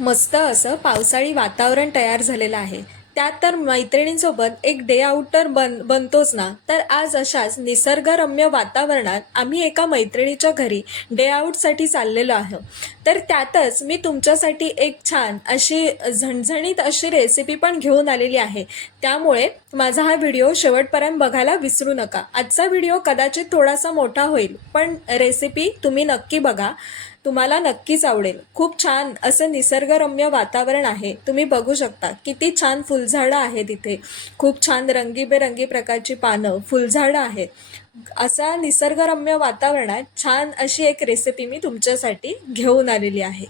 मस्त असं पावसाळी वातावरण तयार झालेलं आहे. त्यात तर मैत्रिणींसोबत एक डे आउटर बनतोच ना. तर आज अशाच निसर्गरम्य वातावरणात आम्ही एका मैत्रिणीच्या घरी डे आउटसाठी चाललेलो आहोत. तर त्यातच मी तुमच्यासाठी एक छान अशी झणझणीत अशी रेसिपी पण घेऊन आलेली आहे. त्यामुळे माझा हा व्हिडिओ शेवटपर्यंत बघायला विसरू नका. आजचा व्हिडिओ कदाचित थोडासा मोठा होईल, पण रेसिपी तुम्ही नक्की बघा, तुम्हाला नक्कीच आवडेल. खूप छान असं निसर्गरम्य वातावरण आहे. तुम्ही बघू शकता किती छान फुलझाडं आहेत इथे. खूप छान रंगीबेरंगी प्रकारची पानं, फुलझाडं आहेत. असा निसर्गरम्य वातावरणात छान अशी एक रेसिपी मी तुमच्यासाठी घेऊन आलेली आहे.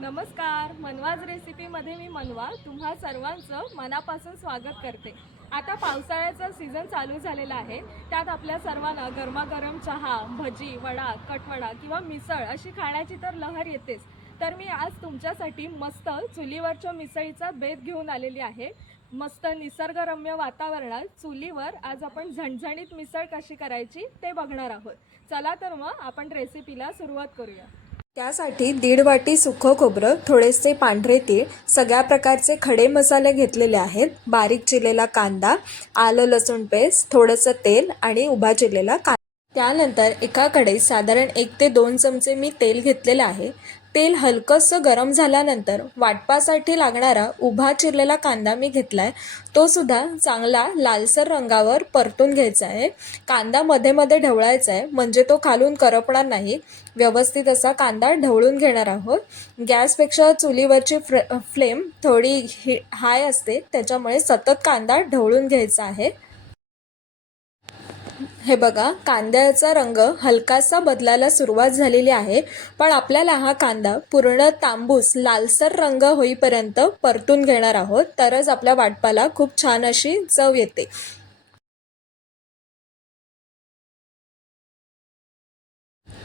नमस्कार, मनवाज रेसिपीमध्ये मी मनवा तुम्हा सर्वांचं मनापासून स्वागत करते. आता पावसाळ्याचा सीझन चालू झालेला आहे. त्यात आपल्या सर्वांना गरमागरम चहा, भजी, वडा, कटवडा किंवा मिसळ अशी खाण्याची तर लहर येतेच. तर मी आज तुमच्यासाठी मस्त चुलीवरच्या मिसळीचा बेत घेऊन आलेली आहे. मस्त निसर्गरम्य वातावरणात चुलीवर आज आपण झणझणीत मिसळ कशी करायची ते बघणार आहोत. चला तर मग आपण रेसिपीला सुरुवात करूया. त्यासाठी 1.5 वाटी सुकं खोबरं, थोडेसे पांढरे तीळ, सगळ्या प्रकारचे खडे मसाले घेतलेले आहेत, बारीक चिरलेला कांदा, आलं लसूण पेस्ट, थोडंसं तेल आणि उभा चिरलेला कांदा. त्यानंतर एका कढईत साधारण 1 ते 2 चमचे मी तेल घेतलेलं आहे. तेल हलकंसं गरम झाल्यानंतर वाटपासाठी लागणारा उभा चिरलेला कांदा मी घेतला आहे. तो सुद्धा चांगला लालसर रंगावर परतून घ्यायचा आहे. कांदा मध्ये मध्ये ढवळायचा आहे, म्हणजे तो खालून करपणार नाही. व्यवस्थित असा कांदा ढवळून घेणार आहोत. गॅसपेक्षा चुलीवरची फ्लेम थोडी हाय असते, त्याच्यामुळे सतत कांदा ढवळून घ्यायचा आहे. हे बघा, कांद्याचा रंग हलकासा बदलायला सुरुवात झालेली आहे, पण आपल्याला हा कांदा पूर्ण तांबूस लालसर रंग होईपर्यंत परतून घेणार आहोत. तरच आपल्या वाटपाला खूप छान अशी चव येते.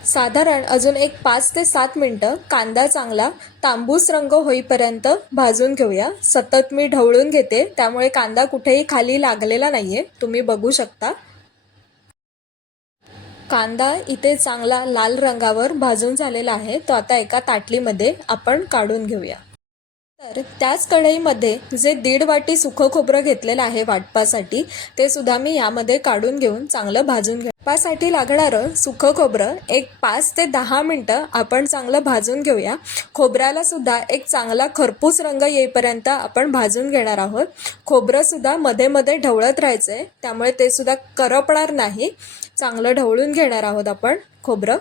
साधारण अजून एक 5 ते 7 मिनटं कांदा चांगला तांबूस रंग होईपर्यंत भाजून घेऊया. सतत मी ढवळून घेते, त्यामुळे कांदा कुठेही खाली लागलेला नाहीये, तुम्ही बघू शकता. कांदा इथे चांगला लाल रंगावर भाजून झालेला आहे. तो आता एका ताटलीमध्ये आपण काढून घेऊया. तर त्याच कढईमध्ये जे 1.5 वाटी सुकं खोबरं घेतलेलं आहे वाटपासाठी, ते सुद्धा मी यामध्ये काढून घेऊन चांगलं भाजून घ्या. वाटपासाठी लागणारं सुकं खोबरं एक 5 ते 10 मिनटं आपण चांगलं भाजून घेऊया. खोबऱ्याला सुद्धा एक चांगला खरपूस रंग येईपर्यंत आपण भाजून घेणार आहोत. खोबरं सुद्धा मध्ये मध्ये ढवळत राहायचं आहे, त्यामुळे ते सुद्धा करपणार नाही. चांगलं ढवळून घेणार आहोत आपण खोबरं.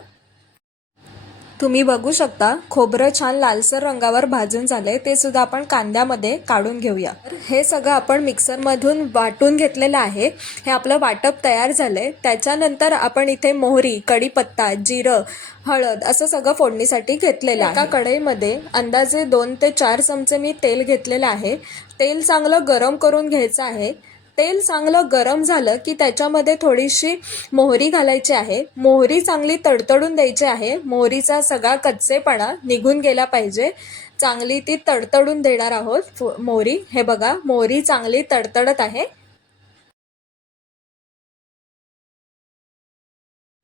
तुम्ही बघू शकता खोबरं छान लालसर रंगावर भाजून झाले, ते सुद्धा आपण कांद्यामध्ये काढून घेऊया. हे सगळं आपण मिक्सरमधून वाटून घेतलेलं आहे. हे आपलं वाटप तयार झालंय. त्याच्यानंतर आपण इथे मोहरी, कढीपत्ता, जिरं, हळद असं सगळं फोडणीसाठी घेतलेलं आहे. एका कढईमध्ये अंदाजे 2 ते 4 चमचे मी तेल घेतलेलं आहे. तेल चांगलं गरम करून घ्यायचं आहे. तेल चांगलं गरम झालं की त्याच्यामध्ये थोडीशी मोहरी घालायची आहे. मोहरी चांगली तडतडून द्यायची आहे. मोहरीचा सगळा कच्चेपणा निघून गेला पाहिजे. चांगली ती तडतडून देणार आहोत मोहरी. हे बघा, मोहरी चांगली तडतडत आहे.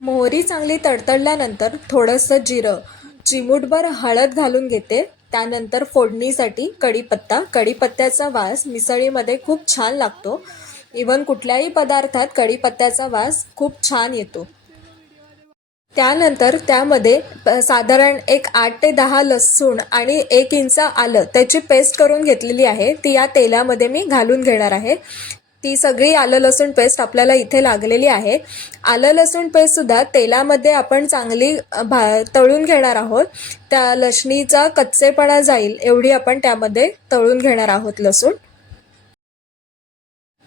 मोहरी चांगली तडतडल्यानंतर थोडंसं जिरं, चिमूटभर हळद घालून घेते. त्यानंतर फोडणीसाठी कढीपत्ता. कढीपत्त्याचा वास मिसळीमध्ये खूप छान लागतो. इव्हन कुठल्याही पदार्थात कढीपत्त्याचा वास खूप छान येतो. त्यानंतर त्यामध्ये साधारण एक 8 ते 10 लसूण आणि 1 इंच आलं त्याची पेस्ट करून घेतलेली आहे. ती या तेलामध्ये मी घालून घेणार आहे. ती सगळी आलं लसूण पेस्ट आपल्याला इथे लागलेली आहे. आलं लसूण पेस्टसुद्धा तेलामध्ये आपण चांगली तळून घेणार आहोत. त्या लसणीचा कच्चेपणा जाईल एवढी आपण त्यामध्ये तळून घेणार आहोत लसूण.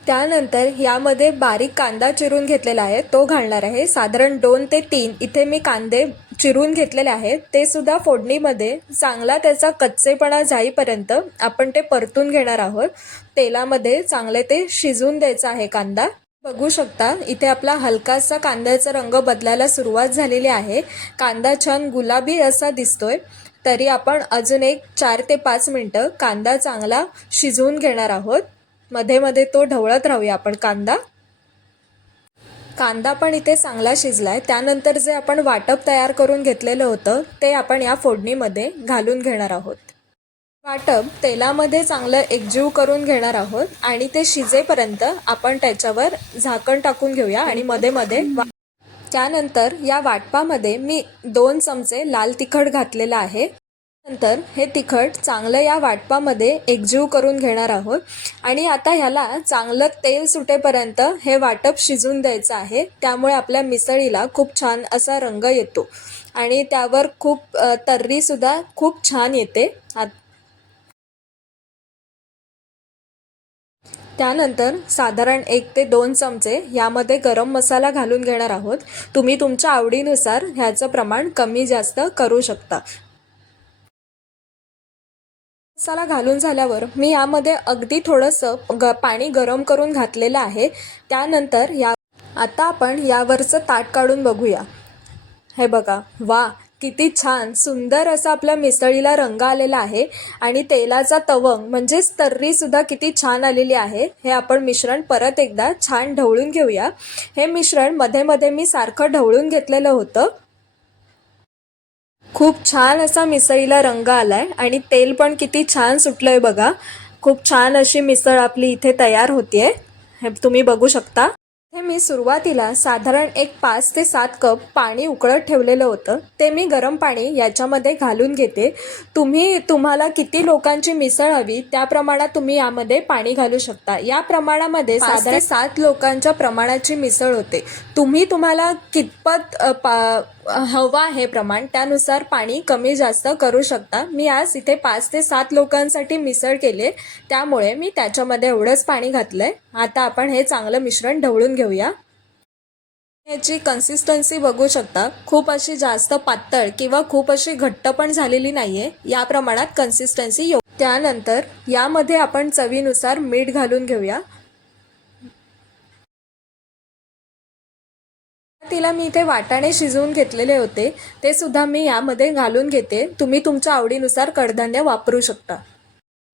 त्यानंतर यामध्ये बारीक कांदा चिरून घेतलेला आहे, तो घालणार आहे. साधारण 2 ते 3 इथे मी कांदे चिरून घेतलेले आहेत. ते सुद्धा फोडणीमध्ये चांगला त्याचा कच्चेपणा जाईपर्यंत आपण ते परतून घेणार आहोत. तेलामध्ये चांगले ते शिजून द्यायचा आहे कांदा. बघू शकता इथे आपला हलकासा कांद्याचा रंग बदलायला सुरुवात झालेली आहे. कांदा छान गुलाबी असा दिसतोय. तरी आपण अजून एक 4 ते 5 मिनटं कांदा चांगला शिजवून घेणार आहोत. मध्ये मध्ये तो ढवळत राहूया आपण कांदा. कांदा पण इथे चांगला शिजलाय. त्यानंतर जे आपण वाटप तयार करून घेतलेलं होतं ते आपण या फोडणीमध्ये घालून घेणार आहोत. वाटप तेलामध्ये चांगलं एकजीव करून घेणार आहोत आणि ते शिजेपर्यंत आपण त्याच्यावर झाकण टाकून घेऊया आणि मध्ये मध्ये त्यानंतर या वाटपामध्ये मी 2 चमचे लाल तिखट घातलेलं आहे. नंतर हे तिखट चांगलं या वाटपामध्ये एकजीव करून घेणार आहोत आणि आता ह्याला चांगलं तेल सुटेपर्यंत हे वाटप शिजून द्यायचं आहे. त्यामुळे आपल्या मिसळीला खूप छान असा रंग येतो आणि त्यावर खूप तर्रीसुद्धा खूप छान येते. त्यानंतर साधारण 1 ते 2 चमचे यामध्ये गरम मसाला घालून घेणार आहोत. तुम्ही तुमच्या आवडीनुसार ह्याचं प्रमाण कमी जास्त करू शकता. मसाला घालून झाल्यावर मी यामध्ये अगदी थोडंसं पाणी गरम करून घातलेलं आहे. त्यानंतर आता आपण यावरचं ताट काढून बघूया. हे बघा, वा किती छान सुंदर असा आपल्या मिसळीला रंग आलेला आहे आणि तेलाचा तवंग म्हणजेच तर्रीसुद्धा किती छान आलेली आहे. हे आपण मिश्रण परत एकदा छान ढवळून घेऊया. हे मिश्रण मध्ये मध्ये मी सारखं ढवळून घेतलेलं होतं. खूप छान असा मिसळीला रंग आलाय आणि तेल पण किती छान सुटलंय बघा. खूप छान अशी मिसळ आपली इथे तयार होतीये. हे तुम्ही बघू शकता. हे मी सुरुवातीला साधारण 5 ते 7 कप पाणी उकळत ठेवलेलं होतं. ते मी गरम पाणी याच्यामध्ये घालून घेते. तुम्हाला किती लोकांची मिसळ हवी त्या प्रमाणात तुम्ही यामध्ये पाणी घालू शकता. या प्रमाणामध्ये साधारण 7 लोकांच्या प्रमाणाची मिसळ होते. तुम्हाला कितपत हवा आहे प्रमाण त्यानुसार पाणी कमी जास्त करू शकता. मी आज इथे 5 ते 7 लोकांसाठी मिसळ केले त्यामुळे मी त्याच्यामध्ये एवढंच पाणी घातलंय. आता आपण हे चांगलं मिश्रण ढवळून घेऊया. याची कन्सिस्टन्सी बघू शकता. खूप अशी जास्त पातळ किंवा खूप अशी घट्ट पण झालेली नाहीये. या प्रमाणात कन्सिस्टन्सी त्यानंतर यामध्ये आपण चवीनुसार मीठ घालून घेऊया. तिला मी इथे वाटाणे शिजवून घेतलेले होते ते सुद्धा मी यामध्ये घालून घेते. तुम्ही तुमच्या आवडीनुसार कडधान्य वापरू शकता.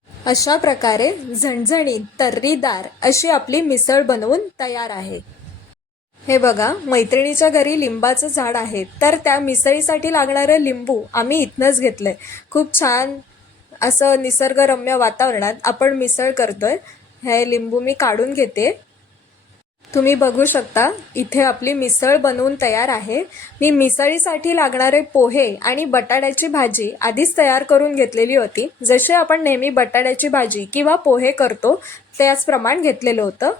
अशा प्रकारे झणझणीत तर्रीदार अशी आपली मिसळ बनवून तयार आहे. हे बघा, मैत्रिणीच्या घरी लिंबाचं झाड आहे तर त्या मिसळीसाठी लागणारं लिंबू आम्ही इथनंच घेतलंय. खूप छान असं निसर्गरम्य वातावरणात आपण मिसळ करतोय. हे लिंबू मी काढून घेते. तुम्ही बघू शकता इथे आपली मिसळ बनवून तयार आहे. मी मिसळीसाठी लागणारे पोहे आणि बटाट्याची भाजी आधीच तयार करून घेतलेली होती. जसे आपण नेहमी बटाट्याची भाजी किंवा पोहे करतो त्याचप्रमाणे घेतलेलं होतं.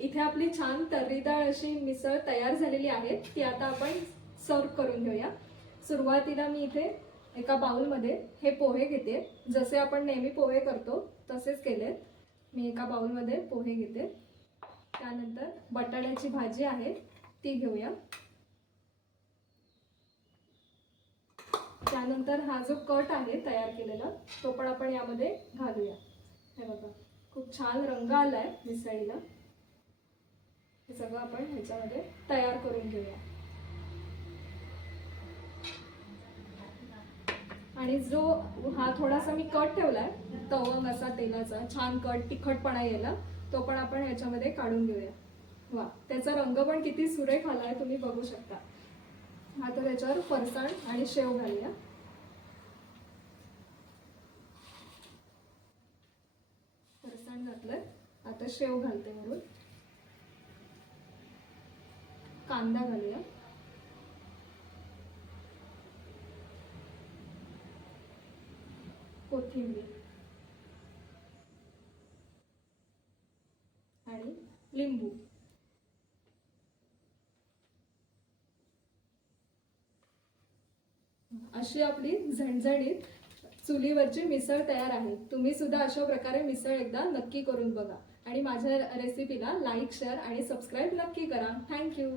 इथे आपली छान तर्रीदार अशी मिसळ तयार झालेली आहे. ती आता आपण सर्व करून घेऊया. सुरुवातीला मी इथे एका बाउलमध्ये हे पोहे घेते. जसे आपण नेहमी पोहे करतो तसेच केले. मी एका बाउलमध्ये पोहे घेते. त्यानंतर बटाट्याची भाजी आहे ती घेऊया. त्यानंतर हा जो कट आहे तयार केलेला तो पण आपण यामध्ये घालूया. हे बघा, खूप छान रंग आलाय मिसळीला. हे सगळं आपण ह्याच्यामध्ये तयार करून घेऊया. आणि जो हा थोडासा मी कट ठेवलाय तवंग असा तेलाचा छान कट तिखटपणा यायला तो पण आपण ह्याच्यामध्ये काढून घेऊया. वा, त्याचा रंग पण किती सुरेख आलाय तुम्ही बघू शकता. आता त्याच्यावर फरसाण आणि शेव घालूया. फरसाण घातलंय, आता शेव घालते वरून. कांदा घालूया. कोथिंबीर आणि लिंबू. अशी आपली झणझणीत चुलीवरची मिसळ तयार आहे. तुम्ही सुद्धा अशा प्रकारे मिसळ एकदा नक्की करून बघा आणि माझ्या रेसिपीला लाईक, शेअर आणि सबस्क्राईब नक्की करा. थँक्यू.